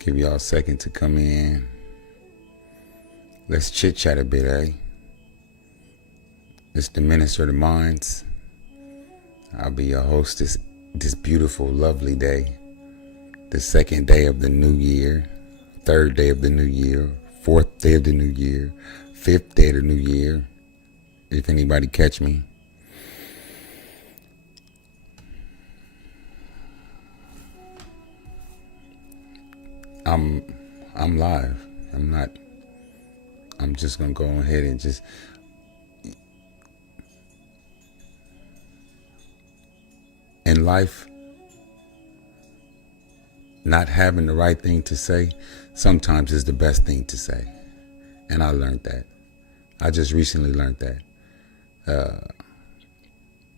Give y'all a second to come in. Let's chit chat a bit, eh? It's the TheMinister2Minds. I'll be your host this beautiful, lovely day. The second day of the new year, third day of the new year, fourth day of the new year, fifth day of the new year. If anybody catch me. I'm live. I'm just gonna go ahead and just in life, not having the right thing to say sometimes is the best thing to say. And I learned that. I just recently learned that.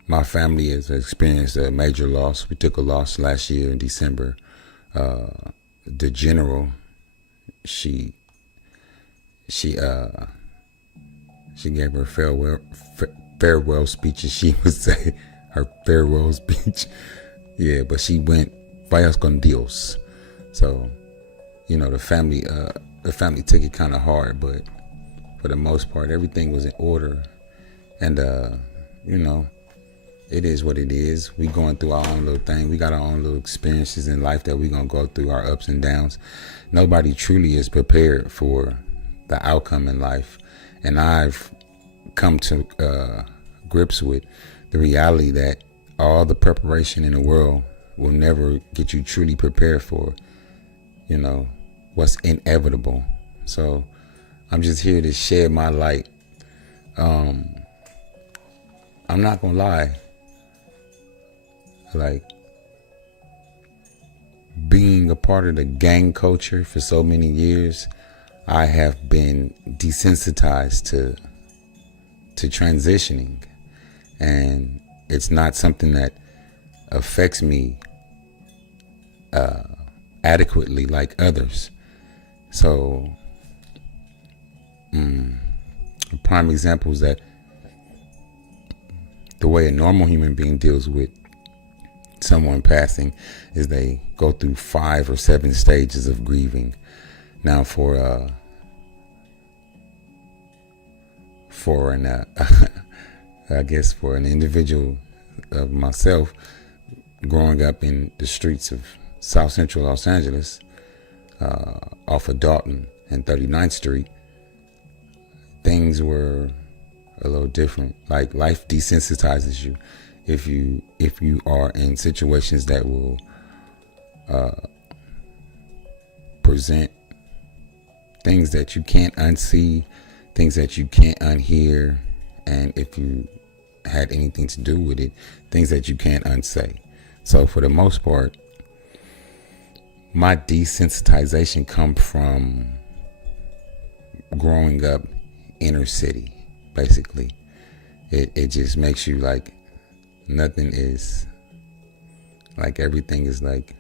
My family has experienced a major loss. We took a loss last year in December. The general, she gave her farewell speech, as she would say, her farewell speech. Yeah, but she went vayas con Dios. So, the family took it kind of hard, but for the most part, everything was in order. And it is what it is. We going through our own little thing. We got our own little experiences in life that we gonna go through, our ups and downs. Nobody truly is prepared for the outcome in life. And I've come to grips with the reality that all the preparation in the world will never get you truly prepared for, what's inevitable. So I'm just here to shed my light. I'm not gonna lie. Like, being a part of the gang culture for so many years, I have been desensitized to transitioning, and it's not something that affects me adequately like others. So, a prime example is that the way a normal human being deals with someone passing is they go through 5 or 7 stages of grieving. Now, for an individual of myself, growing up in the streets of South Central Los Angeles, off of Dalton and 39th Street, things were a little different. Like, life desensitizes you if you are in situations that will present things that you can't unsee, things that you can't unhear, and if you had anything to do with it, things that you can't unsay. So for the most part, my desensitization comes from growing up inner city. Basically, it just makes you like nothing is like, everything is like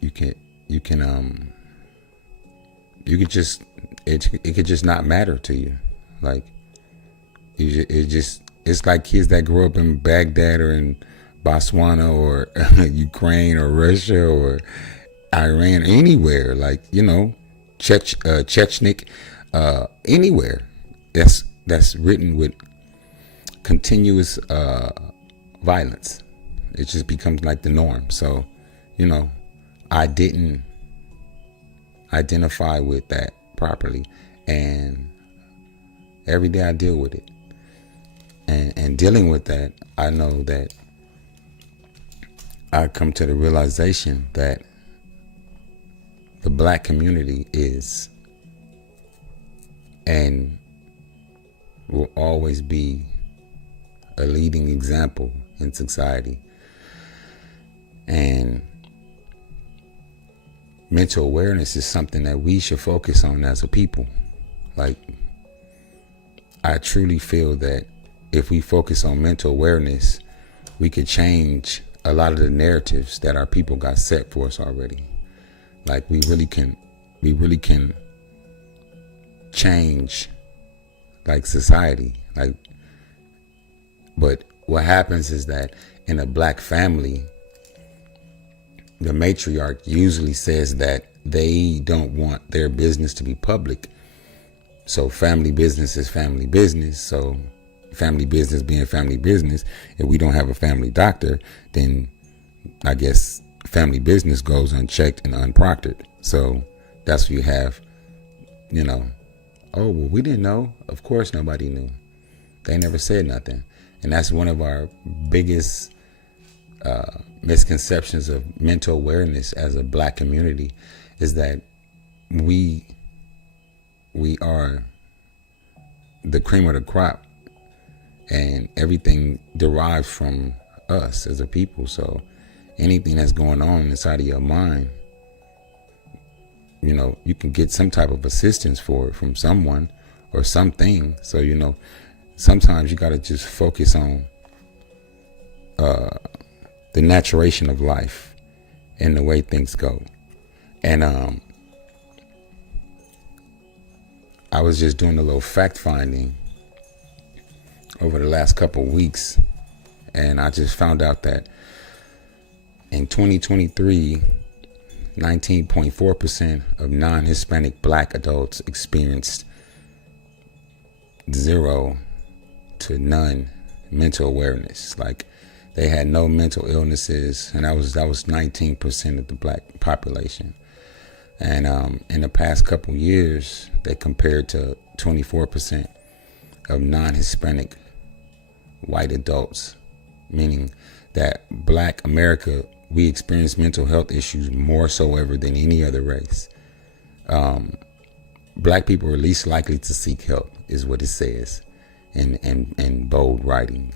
it could just not matter to you. Like, it's like kids that grow up in Baghdad or in Botswana or Ukraine or Russia or Iran, anywhere, like, Chechnik, anywhere that's written with continuous violence. It just becomes like the norm. So, I didn't identify with that properly, and every day I deal with it. And dealing with that, I know that I come to the realization that the black community is and will always be a leading example in society. And mental awareness is something that we should focus on as a people. Like, I truly feel that if we focus on mental awareness, we could change a lot of the narratives that our people got set for us already. Like, we really can change, like, society. Like, but what happens is that in a black family, the matriarch usually says that they don't want their business to be public. So family business is family business. So family business being family business, if we don't have a family doctor, then I guess family business goes unchecked and unproctored. So that's what you have, oh, well, we didn't know. Of course nobody knew. They never said nothing. And that's one of our biggest misconceptions of mental awareness as a Black community, is that we are the cream of the crop, and everything derives from us as a people. So anything that's going on inside of your mind, you can get some type of assistance for it from someone or something. So, sometimes you got to just focus on the maturation of life and the way things go. And I was just doing a little fact finding over the last couple of weeks, and I just found out that in 2023, 19.4% of non-Hispanic Black adults experienced 0 to none mental awareness. Like, they had no mental illnesses, and that was 19% of the Black population. And in the past couple years, they compared to 24% of non-Hispanic white adults, meaning that Black America, we experience mental health issues more so ever than any other race. Black people are least likely to seek help, is what it says in bold writing.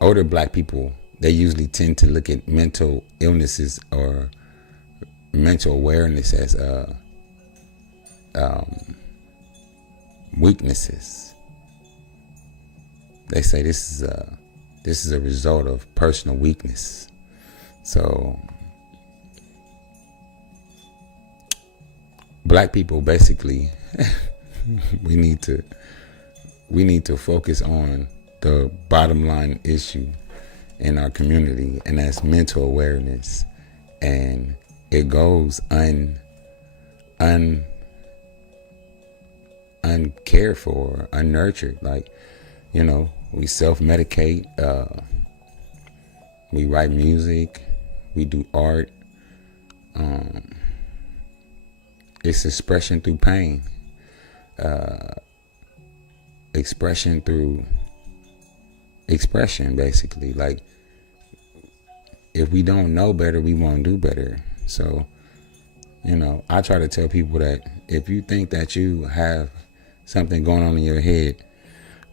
Older Black people, they usually tend to look at mental illnesses or mental awareness as weaknesses. They say this is a result of personal weakness. So Black people, basically, we need to focus on the bottom line issue in our community, and that's mental awareness. And it goes uncared for, unnurtured. Like, we self-medicate, we write music, we do art. It's expression through pain, expression through expression, basically. Like, if we don't know better, we won't do better. So, I try to tell people that if you think that you have something going on in your head,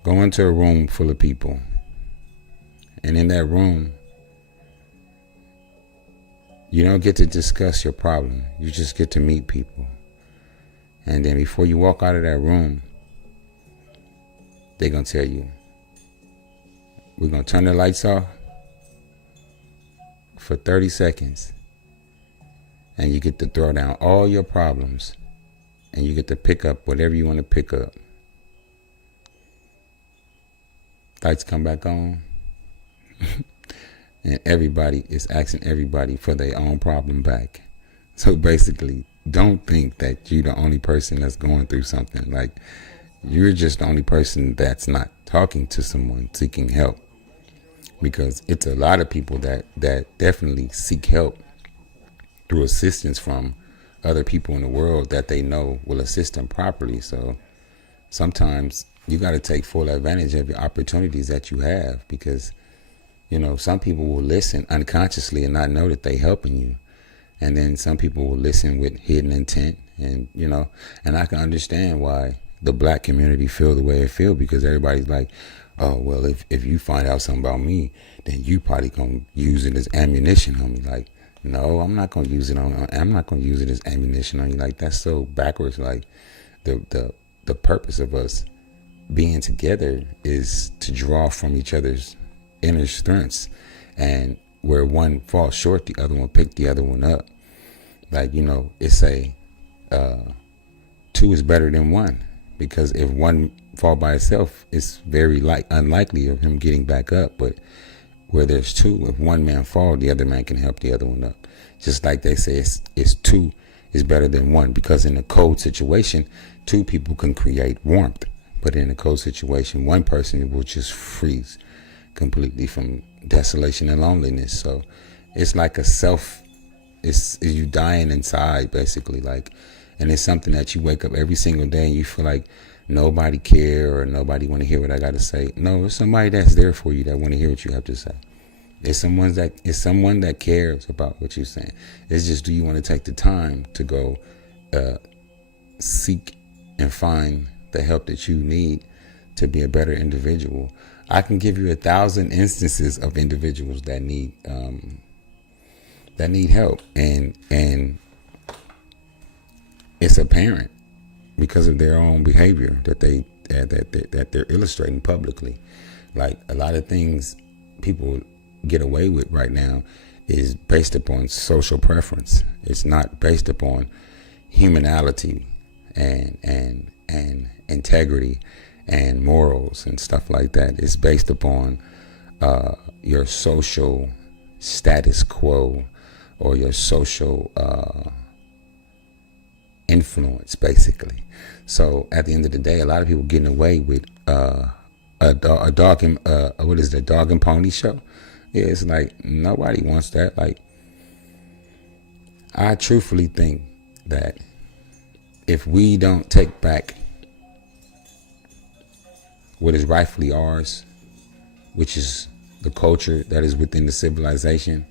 go into a room full of people. And in that room, you don't get to discuss your problem. You just get to meet people. And then before you walk out of that room, they're going to tell you, we're going to turn the lights off for 30 seconds. And you get to throw down all your problems. And you get to pick up whatever you want to pick up. Lights come back on. And everybody is asking everybody for their own problem back. So basically, don't think that you're the only person that's going through something. Like, you're just the only person that's not talking to someone seeking help. Because it's a lot of people that definitely seek help through assistance from other people in the world that they know will assist them properly. So sometimes you got to take full advantage of your opportunities that you have, because some people will listen unconsciously and not know that they helping you. And then some people will listen with hidden intent. And, and I can understand why the Black community feel the way it feel, because everybody's like, oh, well, if you find out something about me, then you probably going to use it as ammunition on me. Like, no, I'm not going to use it as ammunition on you. Like, that's so backwards. Like, the purpose of us being together is to draw from each other's inner strengths, and where one falls short, the other one pick the other one up. Like, it's two is better than one, because if one fall by itself, it's very unlikely of him getting back up. But where there's two, if one man fall, the other man can help the other one up. Just like they say, it's two is better than one, because in a cold situation, two people can create warmth. But in a cold situation, one person will just freeze completely from desolation and loneliness. So it's like it's you dying inside, basically. Like, and it's something that you wake up every single day and you feel like nobody care or nobody want to hear what I got to say. No, it's somebody that's there for you that want to hear what you have to say. It's someone that cares about what you're saying. It's just, do you want to take the time to go seek and find the help that you need to be a better individual? I can give you 1,000 instances of individuals that need help, and it's apparent because of their own behavior that they're illustrating publicly. Like, a lot of things people get away with right now is based upon social preference. It's not based upon humanality and integrity and morals and stuff like that. It's based upon your social status quo or your social influence, basically. So at the end of the day, a lot of people getting away with a dog and dog and pony show. Yeah, it's like, nobody wants that. Like, I truthfully think that if we don't take back what is rightfully ours, which is the culture that is within the civilization,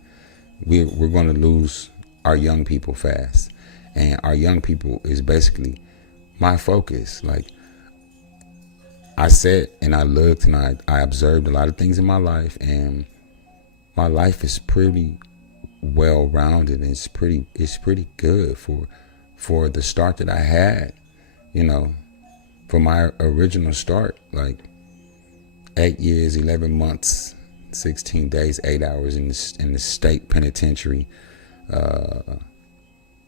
we're going to lose our young people fast. And our young people is basically my focus. Like, I sat and I looked and I observed a lot of things in my life, and my life is pretty well-rounded, and it's pretty good for the start that I had, for my original start. Like, 8 years, 11 months, 16 days, 8 hours in the state penitentiary,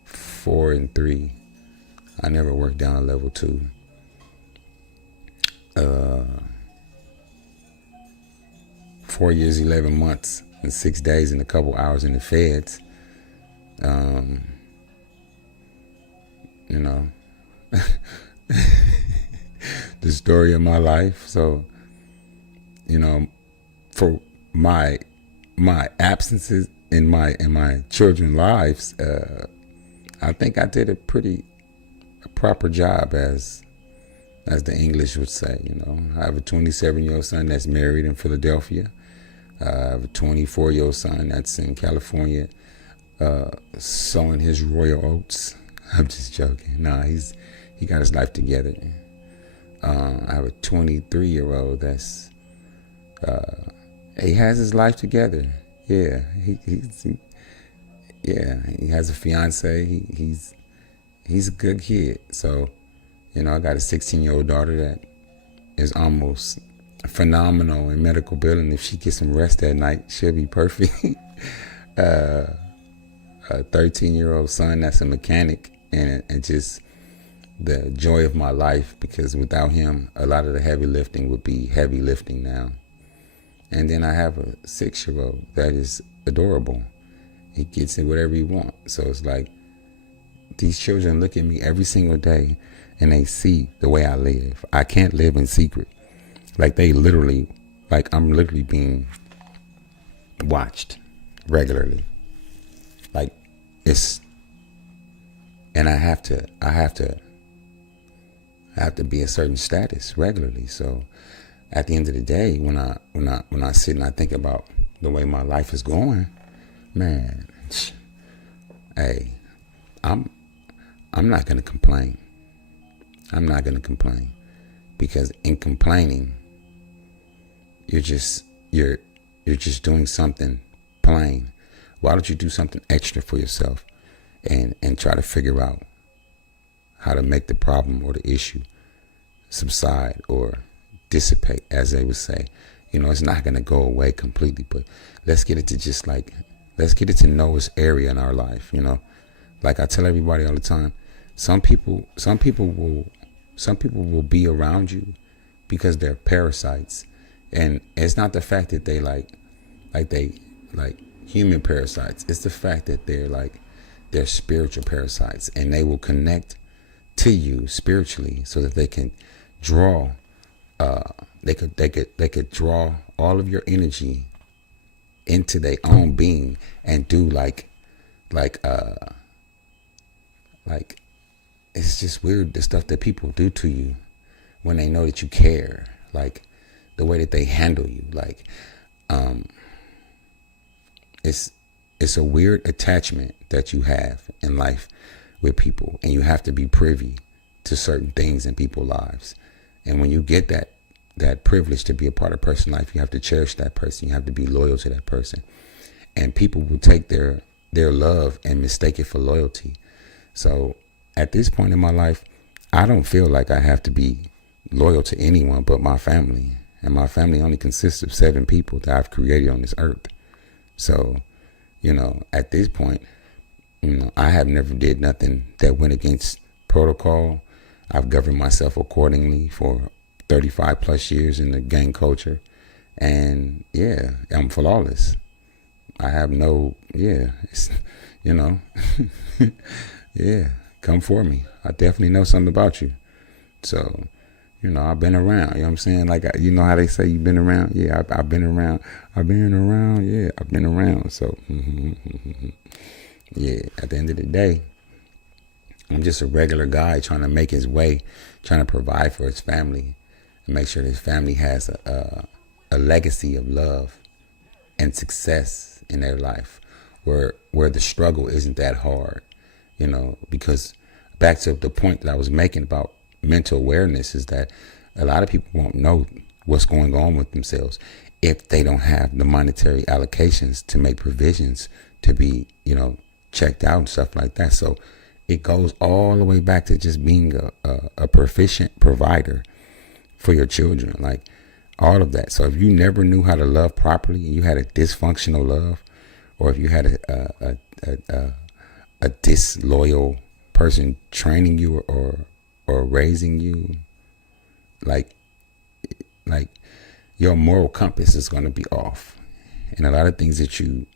4 and 3. I never worked down to level 2. 4 years, 11 months, and 6 days and a couple hours in the feds. The story of my life. So, for my absences in my children's lives, I think I did a proper job, as the English would say. I have a 27-year-old son that's married in Philadelphia. I have a 24-year-old son that's in California, sowing his royal oats. I'm just joking. Nah, he got his life together. I have a 23-year-old that's he has his life together. Yeah, he has a fiance. He's a good kid. So, I got a 16-year-old daughter that is almost phenomenal in medical billing. If she gets some rest at night, she'll be perfect. A 13-year-old son that's a mechanic, and just the joy of my life, because without him, a lot of the heavy lifting would be heavy lifting now. And then I have a 6-year-old that is adorable. He gets in whatever he wants. So it's like, these children look at me every single day and they see the way I live. I can't live in secret. Like, I'm literally being watched regularly. Like, and I have to be a certain status regularly. So at the end of the day, when I sit and I think about the way my life is going, man, hey, I'm not gonna complain. I'm not gonna complain, because in complaining, you're just doing something plain. Why don't you do something extra for yourself and try to figure out how to make the problem or the issue subside or dissipate, as they would say. It's not going to go away completely, but let's get it to know its area in our life. Like I tell everybody all the time, some people will be around you because they're parasites. And it's not the fact that they like human parasites. It's the fact that they're spiritual parasites, and they will connect to you spiritually so that they can draw they could draw all of your energy into their own being and do like it's just weird, the stuff that people do to you when they know that you care, like the way that they handle you. Like it's a weird attachment that you have in life with people, and you have to be privy to certain things in people's lives. And when you get that privilege to be a part of a person's life, you have to cherish that person. You have to be loyal to that person. And people will take their love and mistake it for loyalty. So at this point in my life, I don't feel like I have to be loyal to anyone but my family. And my family only consists of 7 people that I've created on this earth. So, at this point, I have never did nothing that went against protocol. I've governed myself accordingly for 35 plus years in the gang culture. And yeah, I'm flawless. I have no, yeah, yeah, come for me. I definitely know something about you. So, I've been around, you know what I'm saying? Like, how they say you've been around? Yeah, I've been around. I've been around. Yeah, I've been around. So, yeah, at the end of the day, I'm just a regular guy trying to make his way, trying to provide for his family and make sure his family has a legacy of love and success in their life where the struggle isn't that hard, because back to the point that I was making about mental awareness is that a lot of people won't know what's going on with themselves if they don't have the monetary allocations to make provisions to be, checked out and stuff like that. So it goes all the way back to just being a proficient provider for your children, like all of that. So if you never knew how to love properly, and you had a dysfunctional love, or if you had a disloyal person training you or raising you, like your moral compass is going to be off, and a lot of things that you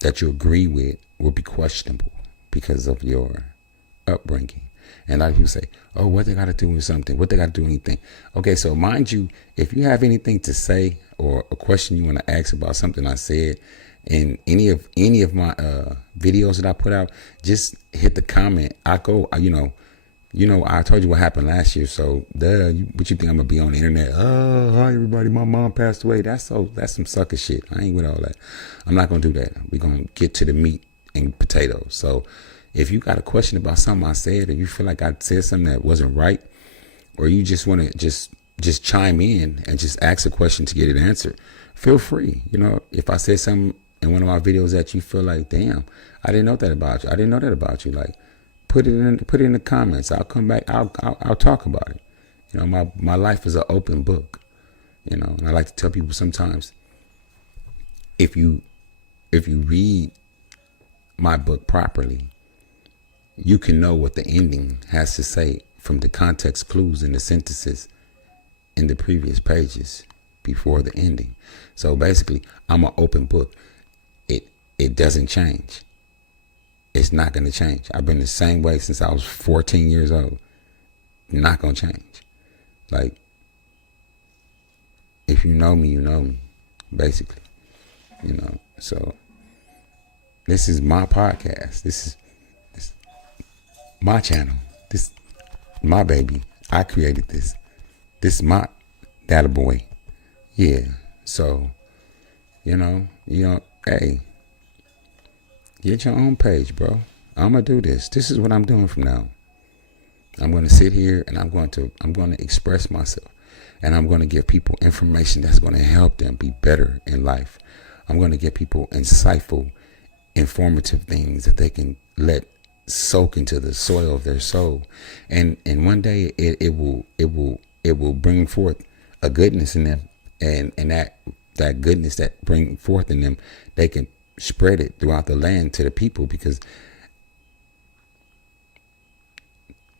that you agree with will be questionable because of your upbringing. And a lot of people say, oh, what they got to do with something? What they got to do with anything? Okay, so mind you, if you have anything to say or a question you want to ask about something I said in any of my videos that I put out, just hit the comment. I told you what happened last year. So, what you think I'm gonna be on the internet? Oh, hi everybody, my mom passed away. That's some sucker shit. I ain't with all that. I'm not gonna do that. We're gonna get to the meat and potatoes. So, if you got a question about something I said, or you feel like I said something that wasn't right, or you just want to just chime in and just ask a question to get it answered, feel free. If I said something in one of my videos that you feel like, damn, I didn't know that about you. I didn't know that about you. Like, put it in the comments. I'll come back. I'll talk about it. My life is an open book. And I like to tell people sometimes, if you read my book properly, you can know what the ending has to say from the context clues and the sentences in the previous pages before the ending. So basically, I'm an open book. It doesn't change. It's not going to change. I've been the same way since I was 14 years old. Not going to change. Like, if you know me, you know me, basically. So this is my podcast. This is my channel. This my baby. I created this. This is my data boy. Yeah. So, hey, get your own page, bro. I'm gonna do this. This is what I'm doing from now. I'm gonna sit here and I'm going to express myself, and I'm going to give people information that's going to help them be better in life. I'm going to give people insightful, informative things that they can let soak into the soil of their soul, and one day it will bring forth a goodness in them, and that goodness that bring forth in them, they can spread it throughout the land to the people. Because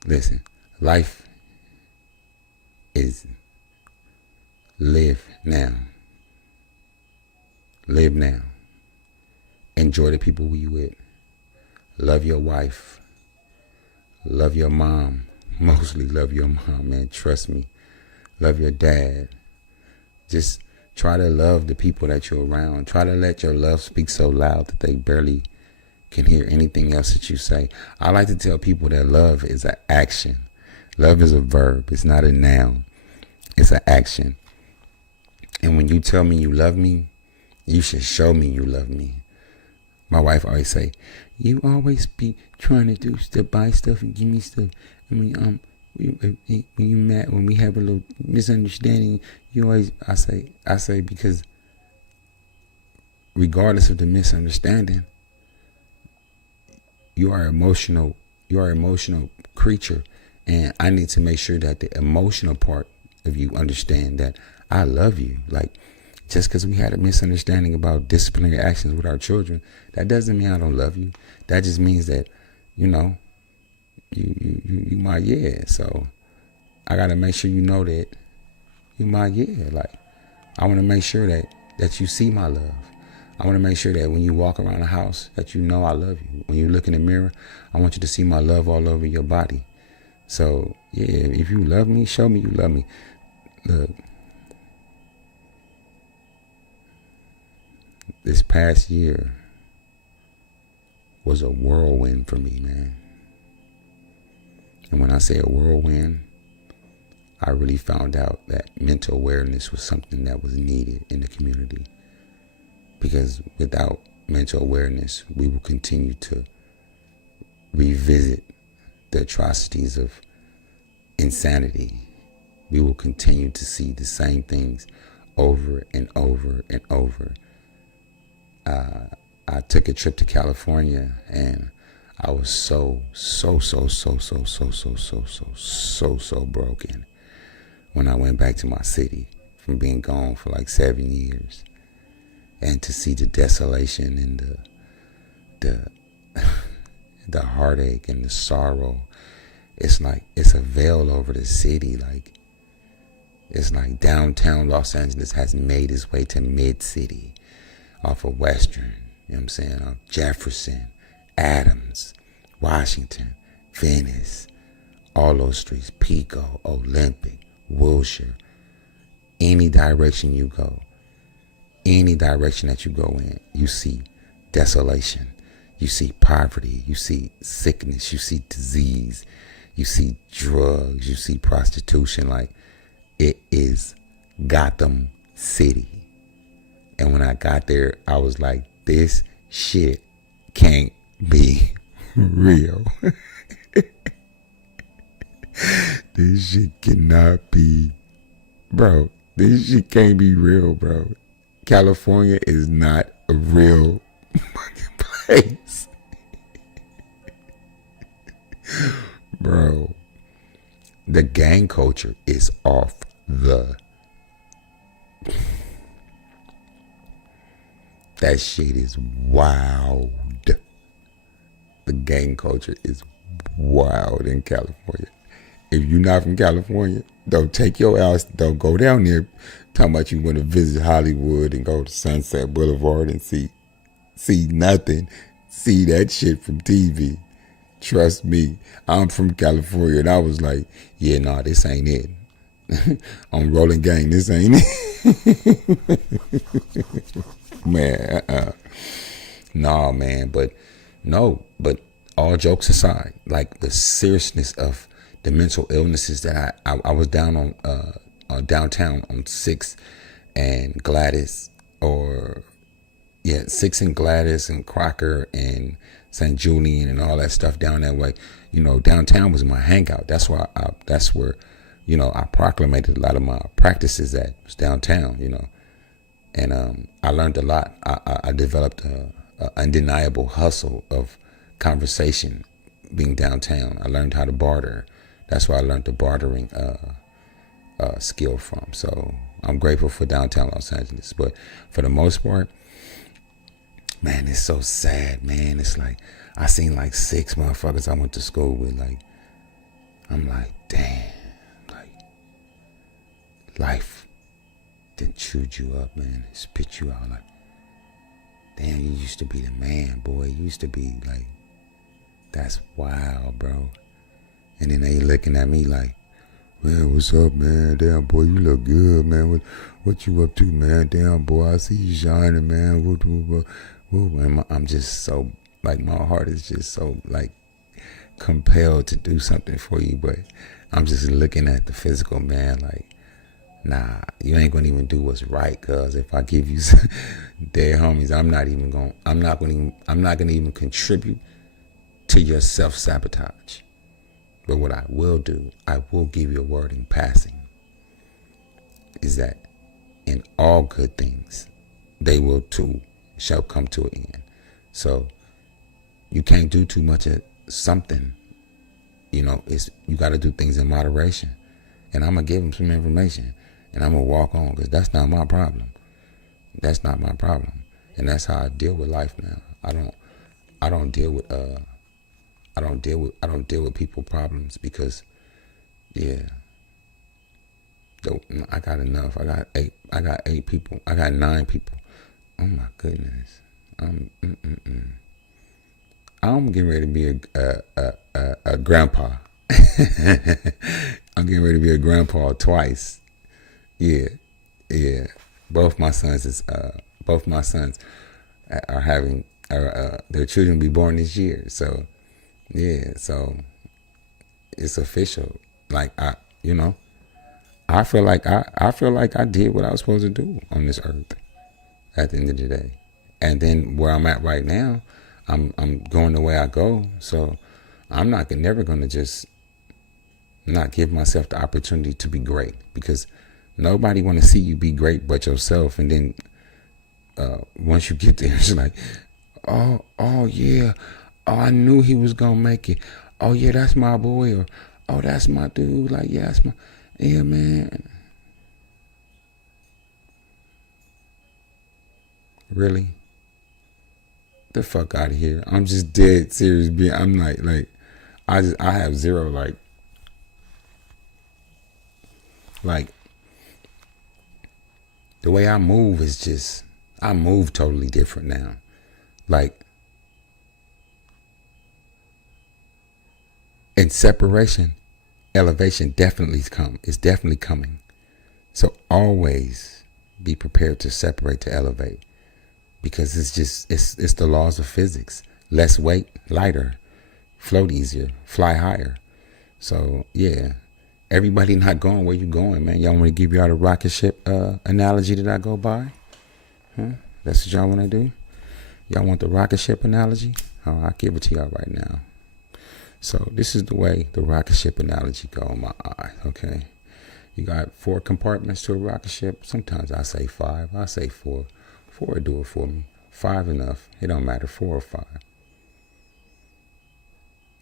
listen, life is Live now. Live now. Enjoy the people who you with. Love your wife. Love your mom. Mostly love your mom, man. Trust me. Love your dad. Just try to love the people that you're around. Try to let your love speak so loud that they barely can hear anything else that you say. I like to tell people that love is an action. Love is a verb. It's not a noun. It's an action. And when you tell me you love me, you should show me you love me. My wife always say, you always be trying to do stuff, buy stuff and give me stuff. And when you mad, when we have a little misunderstanding, you always, I say because regardless of the misunderstanding, you are an emotional creature. And I need to make sure that the emotional part of you understand that I love you. Like, just because we had a misunderstanding about disciplinary actions with our children, that doesn't mean I don't love you. That just means that, you my yeah. So I gotta make sure you know that you my yeah. Like, I want to make sure that you see my love. I want to make sure that when you walk around the house that you know I love you. When you look in the mirror, I want you to see my love all over your body. So yeah, if you love me, show me you love me. Look. This past year was a whirlwind for me, man. And when I say a whirlwind, I really found out that mental awareness was something that was needed in the community. Because without mental awareness, we will continue to revisit the atrocities of insanity. We will continue to see the same things over and over and over. I took a trip to California and I was so broken when I went back to my city from being gone for like 7 years, and to see the desolation and the heartache and the sorrow. It's like it's a veil over the city. Like, it's like downtown Los Angeles has made its way to mid-city off of Western, you know what I'm saying, off Jefferson, Adams, Washington, Venice, all those streets, Pico, Olympic, Wilshire. Any direction you go, any direction that you go in, you see desolation, you see poverty, you see sickness, you see disease, you see drugs, you see prostitution. Like, it is Gotham City. And when I got there, I was like, this shit can't be real. This shit cannot be, bro. This shit can't be real, bro. California is not a real fucking place. Bro, the gang culture is off the... That shit is wild. The gang culture is wild in California. If you're not from California, don't take your ass, don't go down there talking about you want to visit Hollywood and go to Sunset Boulevard and see nothing. See that shit from TV. Trust me, I'm from California, and I was like, yeah, nah, this ain't it. On Rolling Gang, this ain't it. Man, nah, man, but all jokes aside, like the seriousness of the mental illnesses that I was down on downtown on 6th and Gladys, or 6th and Gladys and Crocker and St. Julian and all that stuff down that way. You know, downtown was my hangout. That's where I proclamated a lot of my practices at, was downtown, you know. And I learned a lot. I developed a undeniable hustle of conversation being downtown. I learned how to barter. That's where I learned the bartering skill from. So I'm grateful for downtown Los Angeles. But for the most part, man, it's so sad, man. It's like I seen like 6 motherfuckers I went to school with. Like, I'm like, damn, like life then chewed you up, man, spit you out like, damn, you used to be the man, boy. You used to be like, that's wild, bro. And then they looking at me like, man, what's up, man? Damn, boy, you look good, man. What you up to, man? Damn, boy, I see you shining, man. And I'm just so, like, my heart is just so, like, compelled to do something for you, but I'm just looking at the physical, man, like, nah, you ain't gonna even do what's right, cause if I give you dead homies, I'm not gonna even contribute to your self-sabotage. But what I will do, I will give you a word in passing, is that in all good things, they will too shall come to an end. So you can't do too much of something. You know, you got to do things in moderation. And I'm gonna give them some information, and I'm gonna walk on, because that's not my problem. That's not my problem, and that's how I deal with life now. I don't deal with people problems, because yeah, I got enough. I got 8 people. I got 9 people. Oh my goodness. I'm getting ready to be a grandpa. I'm getting ready to be a grandpa twice. Yeah. Both my sons are having their children will be born this year. So yeah, so it's official. Like I feel like I did what I was supposed to do on this earth at the end of the day. And then where I'm at right now, I'm going the way I go. So I'm never gonna just not give myself the opportunity to be great, because nobody want to see you be great but yourself. And then once you get there, it's like, oh yeah, oh, I knew he was gonna make it. Oh yeah, that's my boy, or oh, that's my dude. Like, yeah, man. Really? The fuck out of here. I'm just dead serious. I'm like, I have zero, like the way I move is just, I move totally different now. Like, in separation, elevation is definitely coming. So always be prepared to separate, to elevate, because it's the laws of physics. Less weight, lighter, float easier, fly higher. So yeah, everybody not going where you going, man. Y'all want to give y'all the rocket ship analogy that I go by? Huh? That's what y'all want to do? Y'all want the rocket ship analogy? Oh, I'll give it to y'all right now. So this is the way the rocket ship analogy go in my eye, okay? You got 4 compartments to a rocket ship. Sometimes I say 5. I say 4. 4 will do it for me. 5 enough. It don't matter, 4 or 5.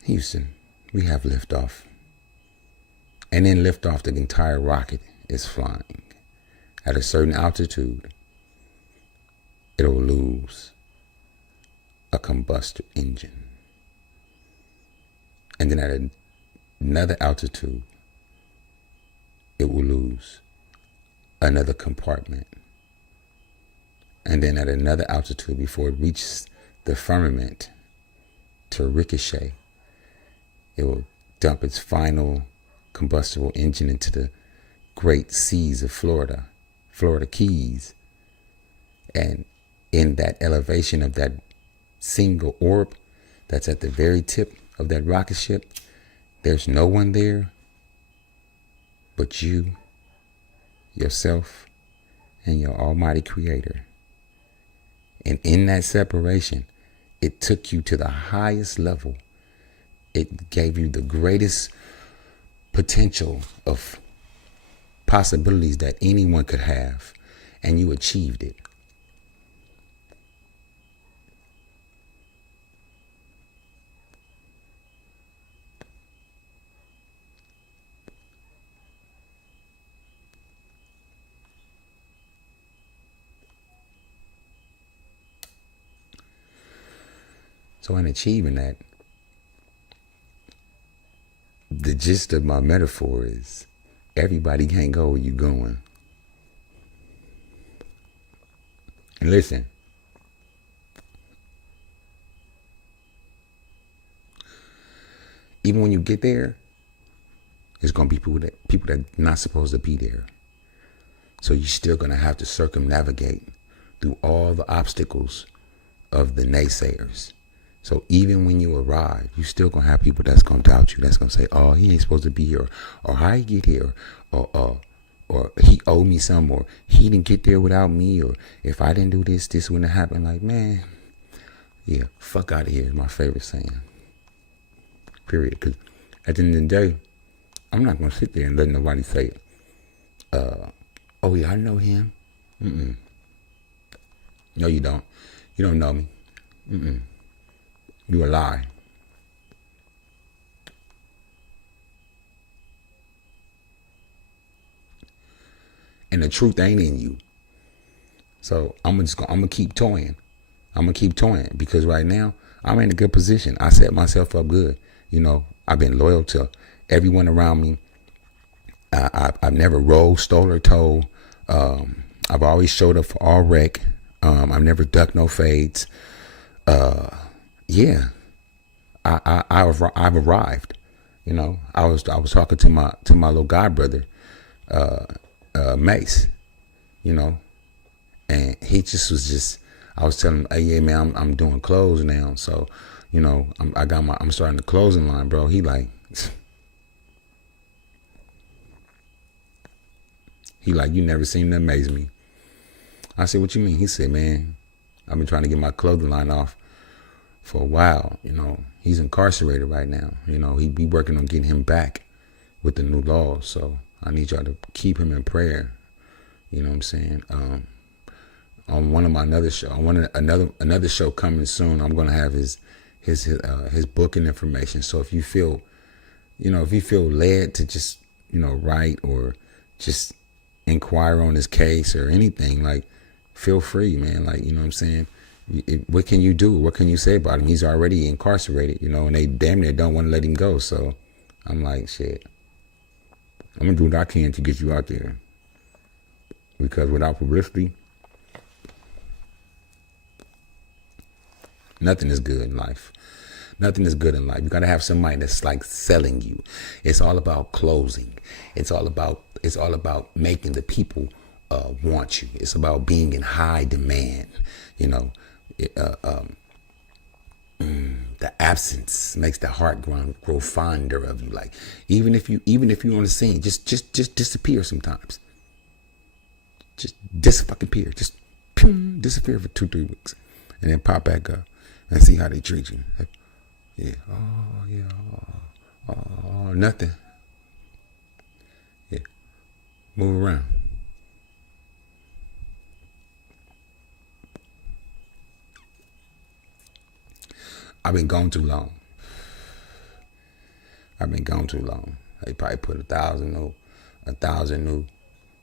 Houston, we have liftoff. And in liftoff, the entire rocket is flying. At a certain altitude, it'll lose a combustor engine. And then at another altitude, it will lose another compartment. And then at another altitude, before it reaches the firmament to ricochet, it will dump its final combustible engine into the great seas of Florida Keys. And in that elevation of that single orb that's at the very tip of that rocket ship, there's no one there but you, yourself, and your almighty creator. And in that separation, it took you to the highest level. It gave you the greatest potential of possibilities that anyone could have, and you achieved it. So in achieving that, the gist of my metaphor is everybody can't go where you're going. And listen, even when you get there, there's gonna be people that not supposed to be there. So you're still gonna have to circumnavigate through all the obstacles of the naysayers. So even when you arrive, you still gonna have people that's gonna doubt you. That's gonna say, "Oh, he ain't supposed to be here," or "How he get here?" Or "He owed me some," or "He didn't get there without me," or "If I didn't do this, this wouldn't have happened." Like, man, yeah, fuck out of here is my favorite saying. Period. Because at the end of the day, I'm not gonna sit there and let nobody say, "Oh yeah, I know him." No, you don't. You don't know me. You a lie. And the truth ain't in you. So I'm gonna keep toying. I'm gonna keep toying because right now I'm in a good position. I set myself up good. You know, I've been loyal to everyone around me. I've never rolled, stole, or told. I've always showed up for all rec. I've never ducked no fades. Yeah, I've arrived. You know, I was talking to my little god brother, Mace. You know, and he was I was telling him, "Hey, yeah, man, I'm doing clothes now, so you know, I'm starting the clothing line, bro." He like, "You never seem to amaze me." I said, "What you mean?" He said, "Man, I've been trying to get my clothing line off for a while. You know, he's incarcerated right now. You know, he be working on getting him back with the new laws. So I need y'all to keep him in prayer." You know what I'm saying? On one of my another show, on another show coming soon, I'm gonna have his booking information. So if you feel, if you feel led to just write or just inquire on his case or anything, like, feel free, man. Like, you know what I'm saying? What can you do? What can you say about him? He's already incarcerated, and they damn near don't want to let him go. So I'm like, shit, I'm gonna do what I can to get you out there, because without publicity, nothing is good in life. Nothing is good in life. You gotta have somebody that's like selling you. It's all about closing. It's all about making the people want you. It's about being in high demand. The absence makes the heart grow fonder of you. Like, even if you're on the scene, just disappear sometimes. Just disappear. Just disappear for 2-3 weeks, and then pop back up and see how they treat you. Like, yeah. Oh, yeah. Oh, nothing. Yeah. Move around. I've been gone too long. They probably put 1,000 new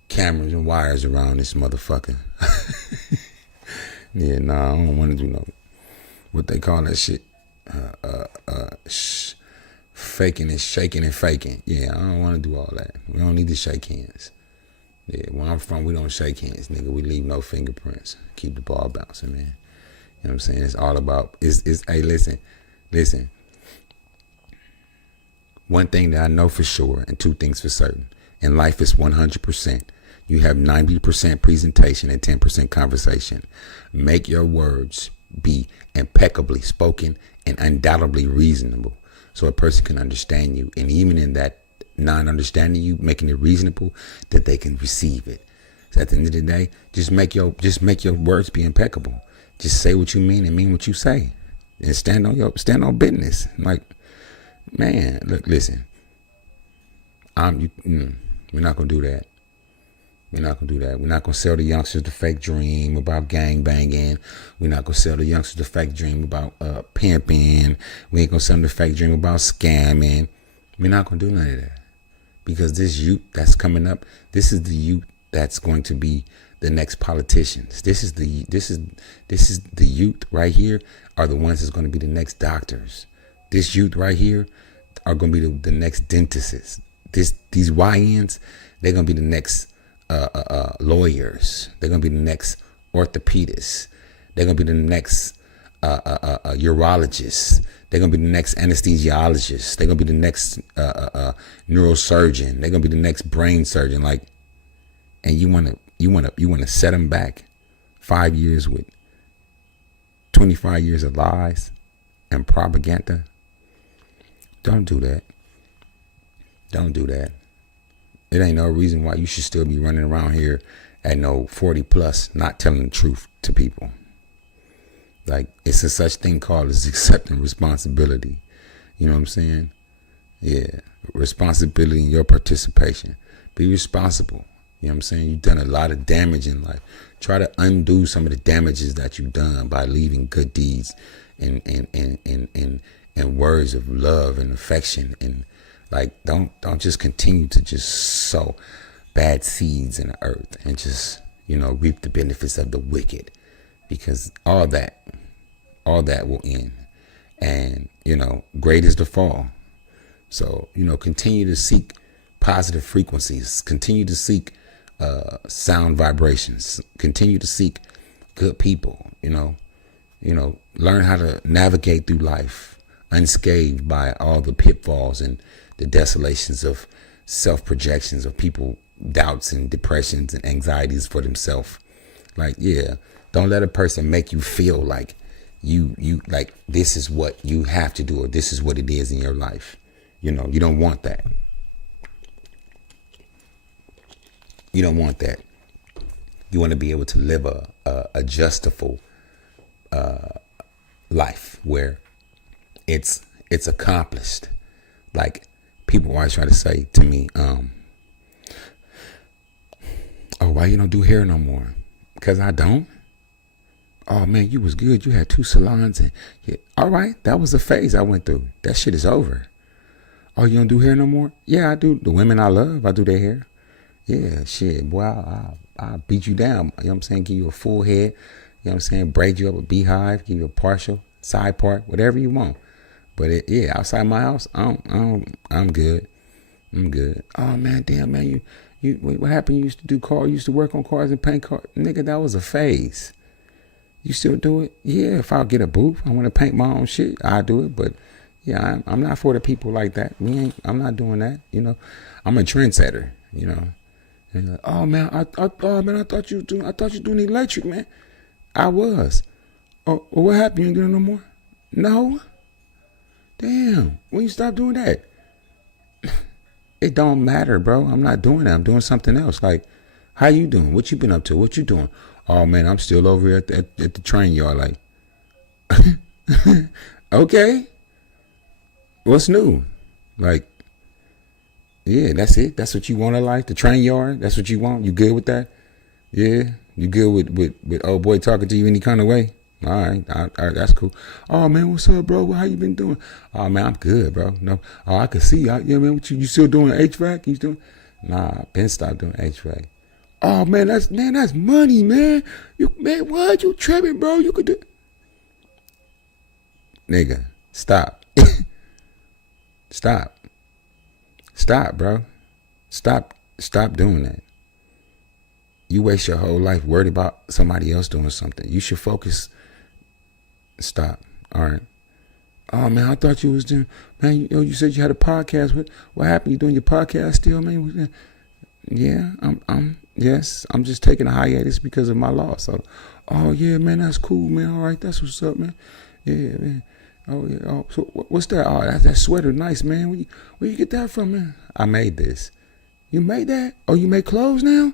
cameras and wires around this motherfucker. Yeah, nah, I don't want to do no, what they call that shit, faking and shaking and faking. Yeah, I don't want to do all that. We don't need to shake hands. Yeah, where I'm from, we don't shake hands, nigga. We leave no fingerprints. Keep the ball bouncing, man. You know what I'm saying? It's all about, hey, listen. One thing that I know for sure, and two things for certain. In life, it's 100%. You have 90% presentation and 10% conversation. Make your words be impeccably spoken and undoubtedly reasonable, so a person can understand you. And even in that non-understanding you, making it reasonable, that they can receive it. So at the end of the day, just make your words be impeccable. Just say what you mean and mean what you say, and stand on business. Like, man, look, listen. We're not gonna do that. We're not gonna sell the youngsters the fake dream about gang banging. We're not gonna sell the youngsters the fake dream about pimping. We ain't gonna sell them the fake dream about scamming. We're not gonna do none of that, because this youth that's coming up, this is the youth that's going to be the next politicians. This is the youth right here are the ones that's going to be the next doctors. This youth right here are going to be the next dentists. These YNs, they're going to be the next lawyers. They're going to be the next orthopedists. They're going to be the next urologists. They're going to be the next anesthesiologists. They're going to be the next neurosurgeon. They're going to be the next brain surgeon. Like, and you want to set them back 5 years with 25 years of lies and propaganda. Don't do that. Don't do that. It ain't no reason why you should still be running around here at no 40 plus, not telling the truth to people. Like, it's a such thing called as accepting responsibility. You know what I'm saying? Yeah. Responsibility in your participation. Be responsible. You know what I'm saying? You've done a lot of damage in life. Try to undo some of the damages that you've done by leaving good deeds and words of love and affection. And like, don't just continue to just sow bad seeds in the earth and just, reap the benefits of the wicked, because all that will end. And, great is the fall. So, continue to seek positive frequencies, continue to seek sound vibrations, continue to seek good people, learn how to navigate through life unscathed by all the pitfalls and the desolations of self-projections of people, doubts and depressions and anxieties for themselves. Like, yeah, don't let a person make you feel like you like this is what you have to do or this is what it is in your life. You don't want that. You don't want that. You want to be able to live a justful life where it's accomplished. Like, people always try to say to me, oh, why you don't do hair no more? Because I don't. Oh man, you was good. You had 2 salons. And yeah. All right, that was a phase I went through. That shit is over. Oh, you don't do hair no more? Yeah, I do. The women I love, I do their hair. Yeah, shit, boy, I'll beat you down. You know what I'm saying? Give you a full head. You know what I'm saying? Braid you up a beehive. Give you a partial, side part, whatever you want. But outside my house, I'm good. I'm good. Oh man, damn man, you what happened? You used to do cars. You used to work on cars and paint cars. Nigga, that was a phase. You still do it? Yeah, if I'll get a booth, I want to paint my own shit, I'll do it. But yeah, I'm not for the people like that. I'm not doing that. I'm a trendsetter. And like, oh man, I thought you doing electric, man. I was. Oh, well, what happened? You ain't doing it no more? No. Damn. When you stop doing that? It don't matter, bro. I'm not doing that. I'm doing something else. Like, how you doing? What you been up to? What you doing? Oh man, I'm still over here at the train yard. Like, okay. What's new? Like, yeah, that's it. That's what you want in life. The train yard. That's what you want. You good with that? Yeah. You good with old boy talking to you any kind of way? All right, that's cool. Oh man, what's up, bro? How you been doing? Oh man, I'm good, bro. No, oh I can see. Yeah, man, what you still doing HVAC? You doing? Nah, been stopped doing HVAC. Oh man, that's money, man. What you tripping, bro? You could do. Nigga, stop. Stop, bro. Stop doing that. You waste your whole life worried about somebody else doing something. You should focus. Stop. All right. Oh man, I thought you was doing. Man, you said you had a podcast. What happened? You doing your podcast still, man? Yeah, I'm just taking a hiatus because of my loss. So, oh yeah, man, that's cool, man. All right, that's what's up, man. Yeah, man. Oh yeah. Oh, so what's that? Oh, that sweater, nice, man. Where you get that from, man? I made this. You made that? Oh, you make clothes now?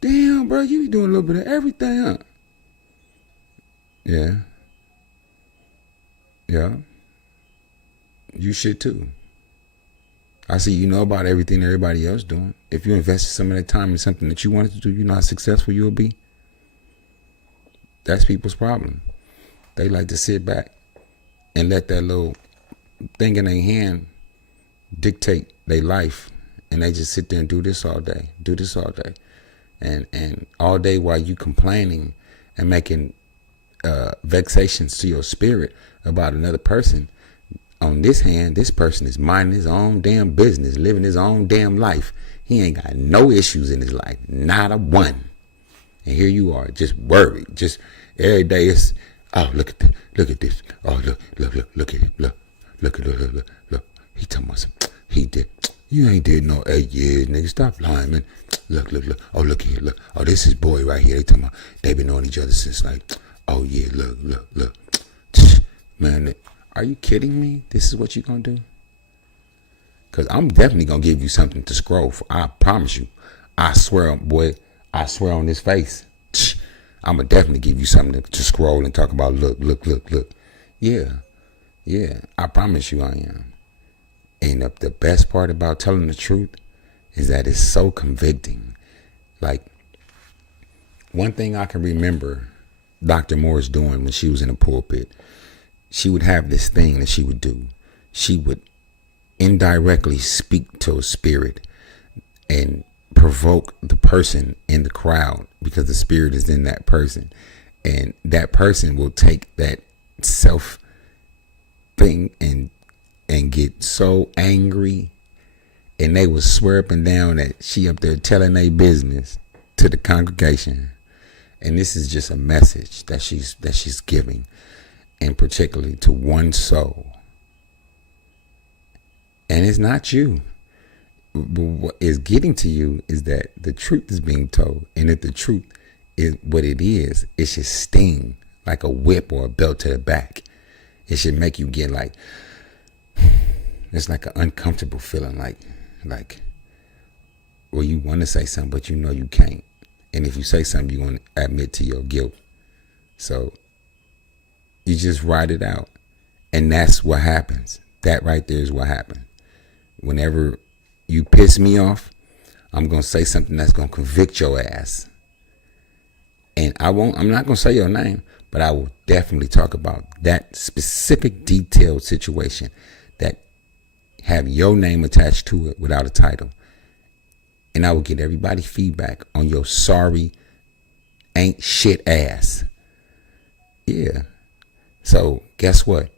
Damn, bro, you be doing a little bit of everything, huh? Yeah. Yeah. You should too. I see you know about everything everybody else doing. If you invested some of that time in something that you wanted to do, you know how successful you'll be. That's people's problem. They like to sit back and let that little thing in their hand dictate their life. And they just sit there and do this all day. And all day while you complaining and making vexations to your spirit about another person. On this hand, this person is minding his own damn business, living his own damn life. He ain't got no issues in his life, not a one. And here you are, just worried. Just every day it's, oh, look at this. Look at this. Oh, look at him. Look. He talking about some, he did. You ain't did no 8 years, nigga. Stop lying, man. Look. Oh, look here, look. Oh, this is boy right here. They talking about, they been knowing each other since like, oh yeah, look. Man, are you kidding me? This is what you gonna do? Because I'm definitely gonna give you something to scroll for. I promise you. I swear, boy, I swear on this face. I'm gonna definitely give you something to scroll and talk about. Look. Yeah, I promise you I am. And the best part about telling the truth is that it's so convicting. Like, one thing I can remember Dr. Morris doing when she was in the pulpit, she would have this thing that she would do. She would indirectly speak to a spirit and provoke the person in the crowd because the spirit is in that person. And that person will take that self thing and get so angry, and they will swear up and down that she up there telling their business to the congregation. And this is just a message that she's giving, and particularly to one soul. And it's not you. But what is getting to you is that the truth is being told, and if the truth is what it is, it should sting like a whip or a belt to the back. It should make you get like, it's like an uncomfortable feeling, like where you want to say something, but you know you can't. And if you say something, you're going to admit to your guilt. So you just write it out. And that's what happens. That right there is what happens. Whenever you piss me off, I'm going to say something that's going to convict your ass. And I'm not going to say your name, but I will definitely talk about that specific detailed situation that have your name attached to it without a title. And I will get everybody feedback on your sorry, ain't shit ass. Yeah. So guess what?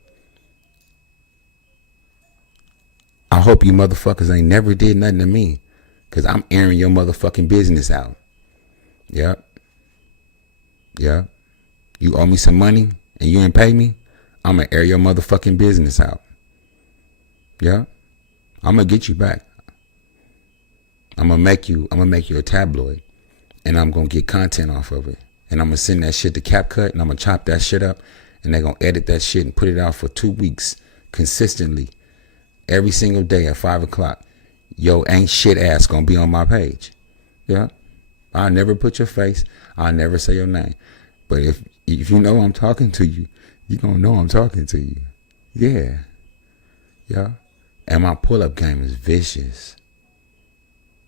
I hope you motherfuckers ain't never did nothing to me, because I'm airing your motherfucking business out. Yep. You owe me some money and you ain't pay me, I'm going to air your motherfucking business out. Yeah. I'm going to get you back. I'm going to make you a tabloid, and I'm going to get content off of it. And I'm going to send that shit to CapCut, and I'm going to chop that shit up, and they're going to edit that shit and put it out for 2 weeks consistently. Every single day at 5 o'clock, yo ain't shit ass going to be on my page. Yeah. I'll never put your face. I'll never say your name. But if you know I'm talking to you, you're going to know I'm talking to you. Yeah. Yeah. And my pull-up game is vicious.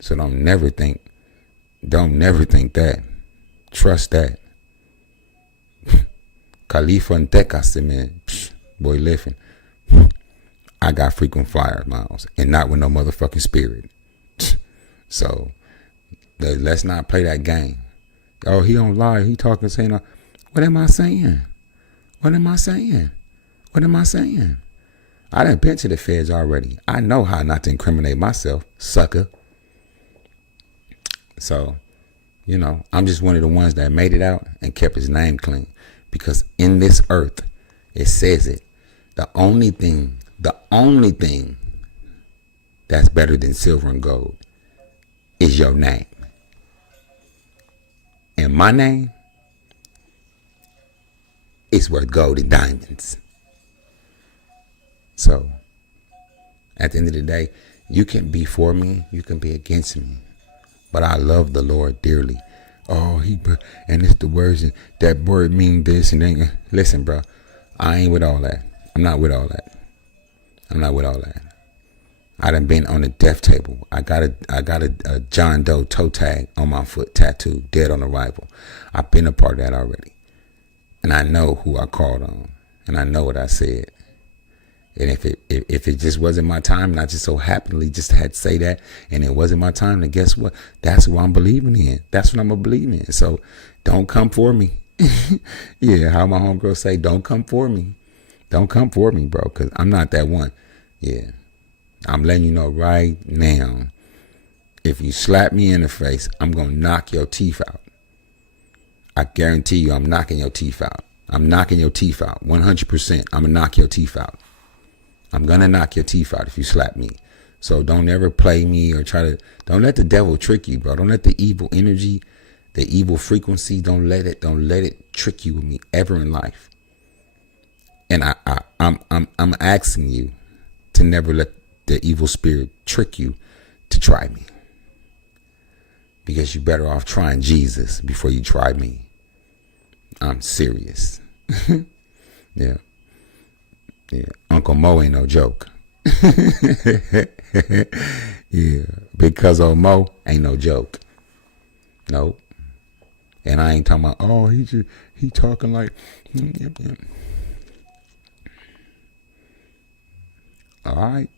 So don't never think that. Trust that. Khalifa and Tekasimen, boy living. I got frequent flyer miles, and not with no motherfucking spirit. So let's not play that game. Oh, he don't lie. He talking, saying, what am I saying? What am I saying? What am I saying? I done been to the feds already. I know how not to incriminate myself, sucker. So, I'm just one of the ones that made it out and kept his name clean. Because in this earth, it says it. The only thing that's better than silver and gold is your name. And my name is worth gold and diamonds. So, at the end of the day, you can be for me, you can be against me. But I love the Lord dearly. Oh, and it's the words, and that word mean this, and then, listen, bro, I ain't with all that. I'm not with all that. I done been on the death table. I got a John Doe toe tag on my foot, tattooed, dead on arrival. I've been a part of that already. And I know who I called on. And I know what I said. And if it just wasn't my time, and I just so happily just had to say that, and it wasn't my time, then guess what? That's what I'm believing in. That's what I'm going to believe in. So don't come for me. Yeah, how my homegirl say, don't come for me. Don't come for me, bro, because I'm not that one. Yeah, I'm letting you know right now, if you slap me in the face, I'm going to knock your teeth out. I guarantee you I'm knocking your teeth out. I'm knocking your teeth out. 100%. I'm going to knock your teeth out. I'm going to knock your teeth out if you slap me. So don't ever play me or don't let the devil trick you, bro. Don't let the evil energy, the evil frequency, don't let it trick you with me ever in life. And I'm asking you to never let the evil spirit trick you to try me. Because you're better off trying Jesus before you try me. I'm serious. Yeah. Uncle Mo ain't no joke. Yeah. Big Cuzzo Mo ain't no joke. Nope. And I ain't talking about, oh, he talking like, yep. All right.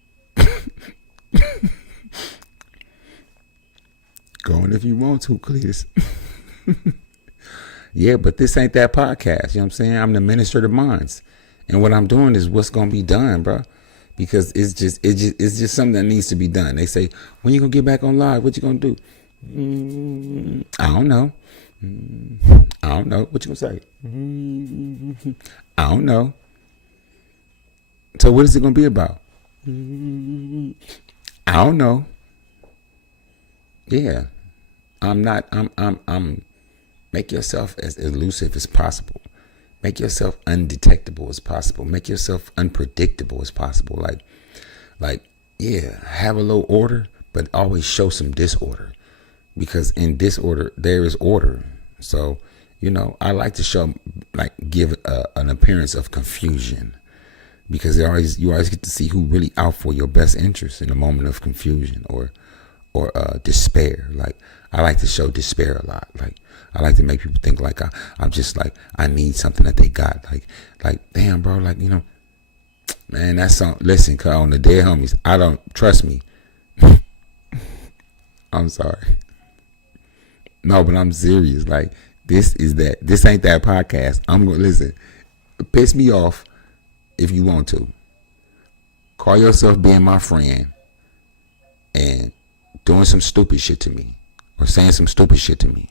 Go on if you want to, Cletus. Yeah, but this ain't that podcast. You know what I'm saying? I'm the minister to minds. And what I'm doing is what's going to be done, bro. Because it's just something that needs to be done. They say, when you going to get back on live? What you going to do? I don't know. I don't know. What you going to say? I don't know. So what is it going to be about? I don't know. Yeah. I'm make yourself as elusive as possible. Make yourself undetectable as possible. Make yourself unpredictable as possible. Like, yeah, have a little order, but always show some disorder. Because in disorder, there is order. So, I like to give an appearance of confusion. Because you always get to see who really out for your best interest in a moment of confusion or despair. Like, I like to show despair a lot. Like, I like to make people think like I'm just like, I need something that they got. Like, damn, bro, man, that song, listen, cause on the Dead Homies, I don't, trust me. I'm sorry. No, but I'm serious. Like, this ain't that podcast. I'm going to listen. Piss me off if you want to. Call yourself being my friend and doing some stupid shit to me or saying some stupid shit to me.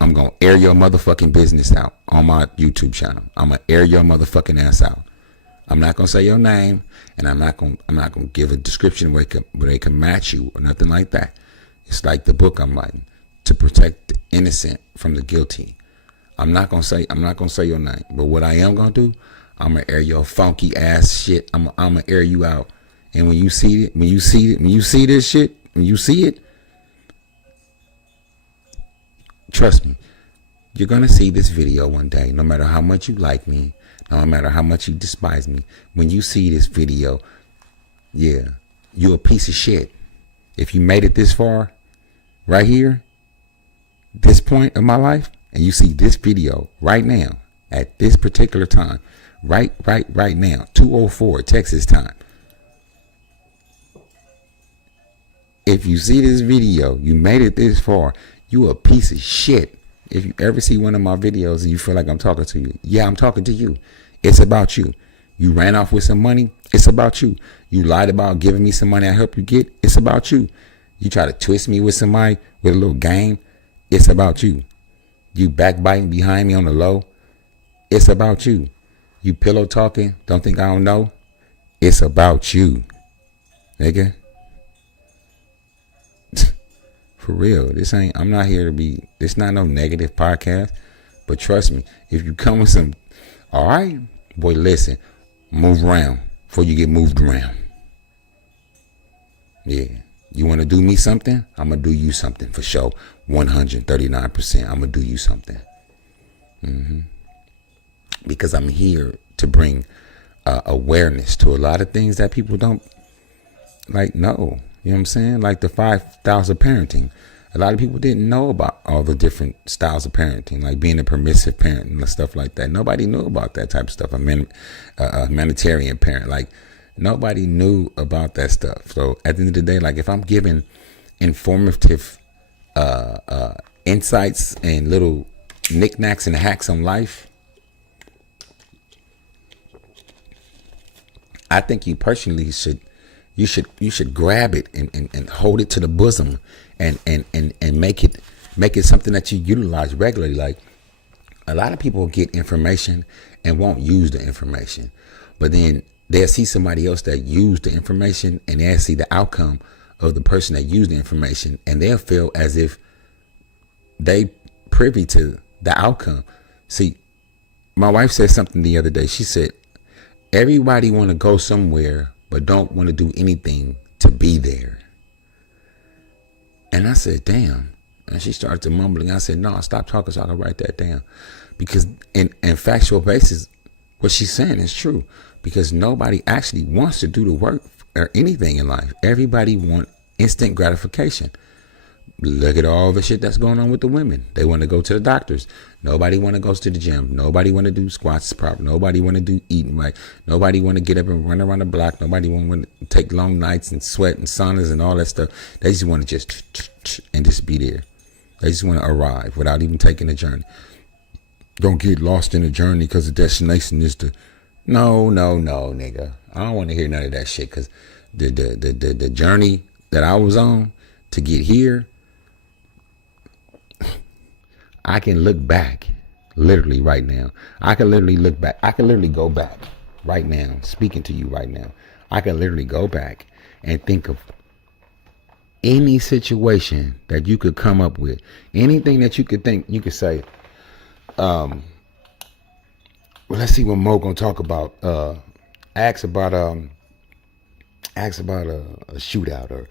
I'm going to air your motherfucking business out on my YouTube channel. I'm going to air your motherfucking ass out. I'm not going to say your name, and I'm not going to give a description where they can match you or nothing like that. It's like the book I'm writing, to protect the innocent from the guilty. I'm not going to say your name, but what I am going to do, I'm going to air your funky ass shit. I'm going to air you out. And when you see this shit, when you see it, trust me, you're going to see this video one day, no matter how much you like me, no matter how much you despise me. When you see this video, yeah, you're a piece of shit. If you made it this far, right here, this point of my life, and you see this video right now, at this particular time, right now, 2:04 Texas time. If you see this video, you made it this far, you a piece of shit. If you ever see one of my videos and you feel like I'm talking to you, yeah, I'm talking to you. It's about you. You ran off with some money, it's about you. You lied about giving me some money I help you get, it's about you. You try to twist me with somebody with a little game, it's about you. You backbiting behind me on the low, it's about you. You pillow talking, don't think I don't know, it's about you. Nigga. For real, I'm not here to be, it's not no negative podcast, but trust me, if you come with some, all right, boy, listen, move around before you get moved around. Yeah, you want to do me something? I'm going to do you something for sure, 139%, I'm going to do you something. Because I'm here to bring awareness to a lot of things that people don't know. You know what I'm saying? Like the 5 styles of parenting. A lot of people didn't know about all the different styles of parenting, like being a permissive parent and stuff like that. Nobody knew about that type of stuff. A humanitarian parent, like nobody knew about that stuff. So at the end of the day, like if I'm giving informative insights and little knickknacks and hacks on life, I think you personally should grab it and hold it to the bosom and make it Make it something that you utilize regularly. Like, a lot of people get information and won't use the information, but then they'll see somebody else that used the information and they'll see the outcome of the person that used the information, and they'll feel as if they privy to the outcome. See, my wife said something the other day. She said, everybody want to go somewhere, but don't want to do anything to be there. And I said, damn. And she started to mumbling. I said, no, stop talking so I can write that down. Because in factual basis, what she's saying is true. Because nobody actually wants to do the work or anything in life. Everybody want instant gratification. Look at all the shit that's going on with the women. They want to go to the doctors. Nobody want to go to the gym. Nobody want to do squats proper. Nobody want to do eating right. Nobody want to get up and run around the block. Nobody want to take long nights and sweat and saunas and all that stuff. They just want to just be there. They just want to arrive without even taking a journey. Don't get lost in the journey because the destination is the... No, nigga. I don't want to hear none of that shit, because the journey that I was on to get here, I can look back literally right now. I can literally look back. I can literally go back right now, speaking to you right now. I can literally go back and think of any situation that you could come up with, anything that you could think, you could say, well, let's see what Mo gonna talk about. Ask about a shootout, or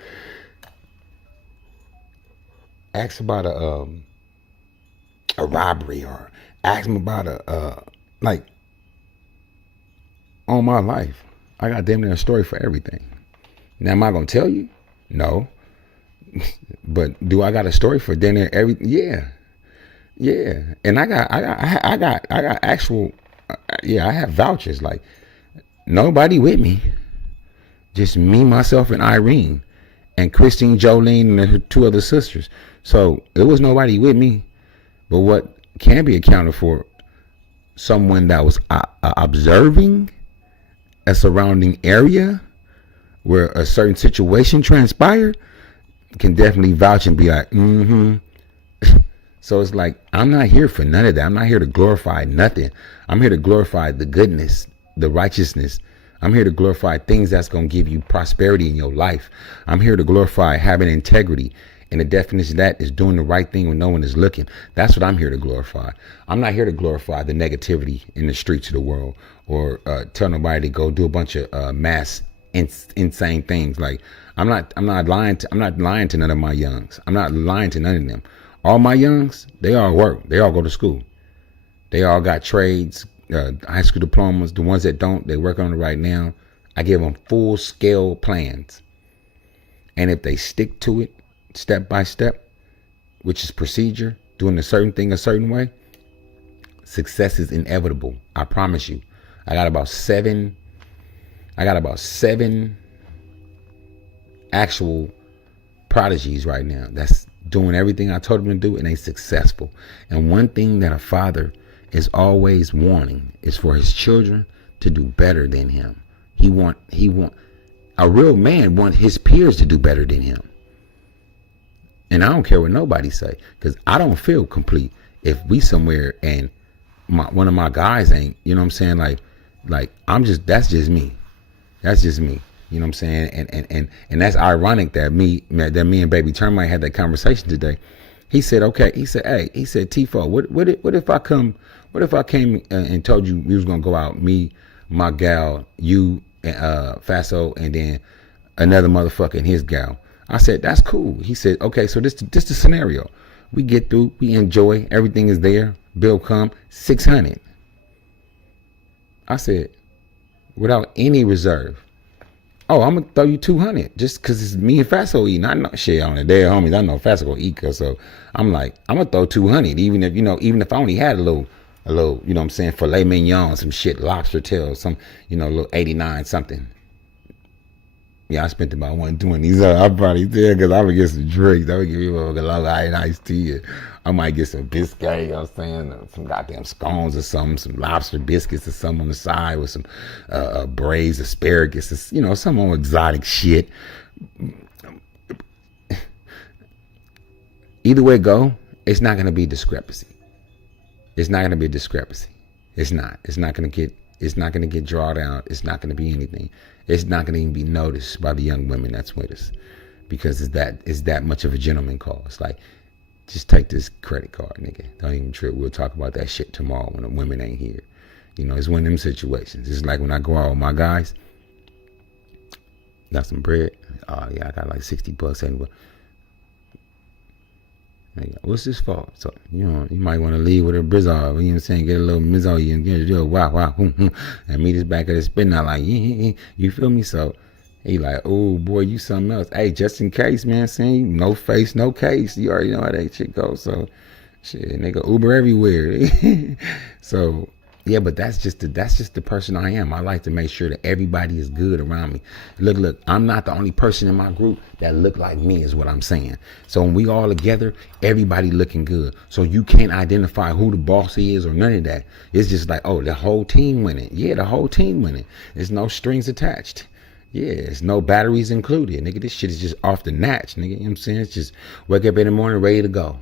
ask about a robbery, or ask him about like, all my life, I got damn near a story for everything. Now, am I gonna tell you? No. But do I got a story for damn near everything? Yeah. And I got actual, I have vouchers. Like, nobody with me, just me, myself, and Irene, and Christine, Jolene, and her two other sisters. So it was nobody with me. But what can be accounted for, someone that was observing a surrounding area where a certain situation transpired, can definitely vouch and be like, So it's like, I'm not here for none of that. I'm not here to glorify nothing. I'm here to glorify the goodness, the righteousness. I'm here to glorify things that's going to give you prosperity in your life. I'm here to glorify having integrity. And the definition of that is doing the right thing when no one is looking. That's what I'm here to glorify. I'm not here to glorify the negativity in the streets of the world, or tell nobody to go do a bunch of mass insane things. Like, I'm not lying to none of my youngs. I'm not lying to none of them. All my youngs, they all work. They all go to school. They all got trades, high school diplomas. The ones that don't, they work on it right now. I give them full scale plans. And if they stick to it step by step, which is procedure, doing a certain thing a certain way, success is inevitable. I promise you. I got about seven actual prodigies right now that's doing everything I told them to do, and they successful. And one thing that a father is always wanting is for his children to do better than him. A real man want his peers to do better than him. And I don't care what nobody say, because I don't feel complete if we somewhere and one of my guys ain't, you know what I'm saying? Like that's just me. That's just me. You know what I'm saying? And that's ironic that me and Baby Termite had that conversation today. He said, okay. He said, hey, Tifo, what if I came and told you we was gonna go out, me, my gal, you, and Faso, and then another motherfucker and his gal. I said, that's cool. He said, okay, so this the scenario. We get through, we enjoy, everything is there. Bill come, 600. I said, without any reserve. Oh, I'm gonna throw you 200 just because it's me and Faso eating. I know shit on the day, homies. I know Faso gonna eat, so I'm like, I'm gonna throw 200, even if I only had a little, you know what I'm saying, filet mignon, some shit, lobster tail, some, little 89 something. Yeah, I spent about 120. So I probably did, because I would get some drinks. I would give you a long iced tea. I might get some biscuit, you know what I'm saying? Some goddamn scones or something, some lobster biscuits or something on the side with some braised asparagus, some more exotic shit. Either way it go, it's not going to be discrepancy. It's not going to be a discrepancy. It's not. It's not going to get. It's not going to get drawn out. It's not going to be anything. It's not going to even be noticed by the young women that's with us, because it's that much of a gentleman call. It's like, just take this credit card, nigga. Don't even trip. We'll talk about that shit tomorrow when the women ain't here. You know, it's one of them situations. It's like when I go out with my guys. Got some bread. Oh yeah, I got like $60 anyway. What's this for? So, you know, you might want to leave with a brizzle, you know what I'm saying? Get a little mizzo and get a wow, and meet us back at the spin out like, you feel me? So he like, oh boy, you something else. Hey, just in case, man, see, no face, no case. You already know how that shit goes. So shit, nigga, Uber everywhere. So yeah, but that's just the person I am. I like to make sure that everybody is good around me. Look, I'm not the only person in my group that look like me, is what I'm saying. So when we all together, everybody looking good. So you can't identify who the boss is or none of that. It's just like, oh, the whole team winning. Yeah, the whole team winning. There's no strings attached. Yeah, it's no batteries included. Nigga, this shit is just off the natch, nigga. You know what I'm saying? It's just wake up in the morning ready to go.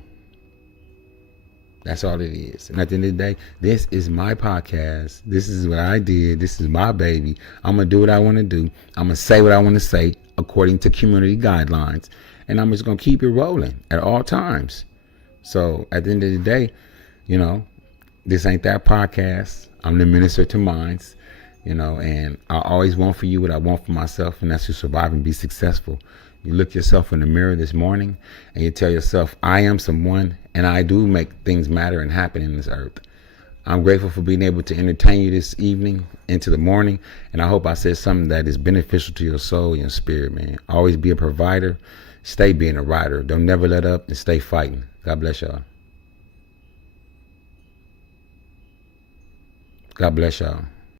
That's all it is. And at the end of the day, this is my podcast. This is what I did. This is my baby. I'm going to do what I want to do. I'm going to say what I want to say according to community guidelines. And I'm just going to keep it rolling at all times. So at the end of the day, you know, this ain't that podcast. I'm the Minister to Minds, you know, and I always want for you what I want for myself, and that's to survive and be successful. You look yourself in the mirror this morning and you tell yourself, I am someone and I do make things matter and happen in this earth. I'm grateful for being able to entertain you this evening into the morning. And I hope I said something that is beneficial to your soul and your spirit, man. Always be a provider. Stay being a rider. Don't never let up and stay fighting. God bless y'all. God bless y'all.